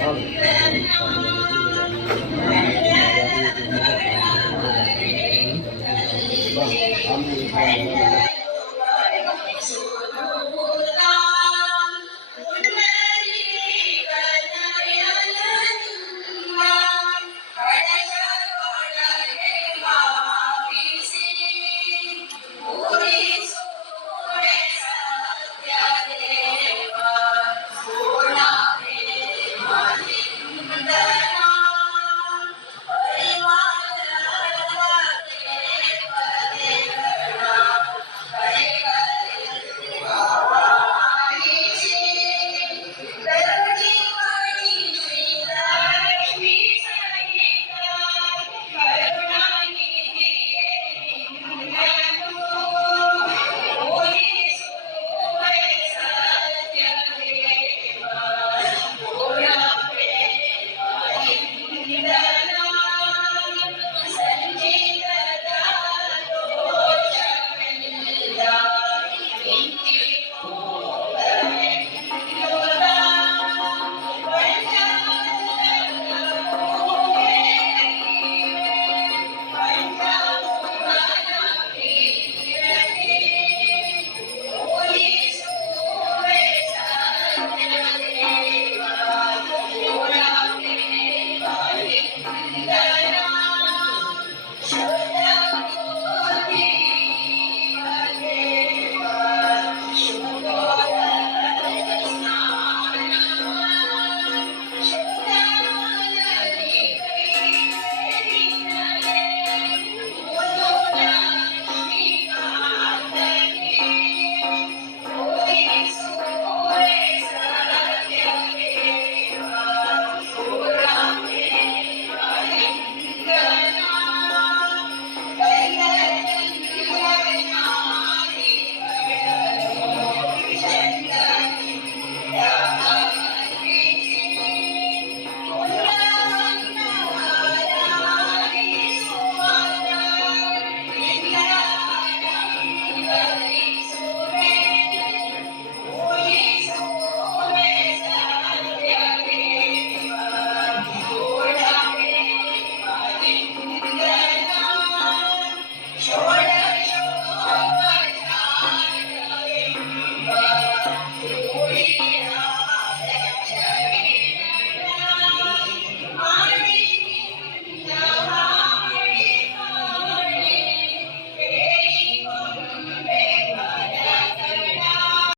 Thank you. morning, the Amen.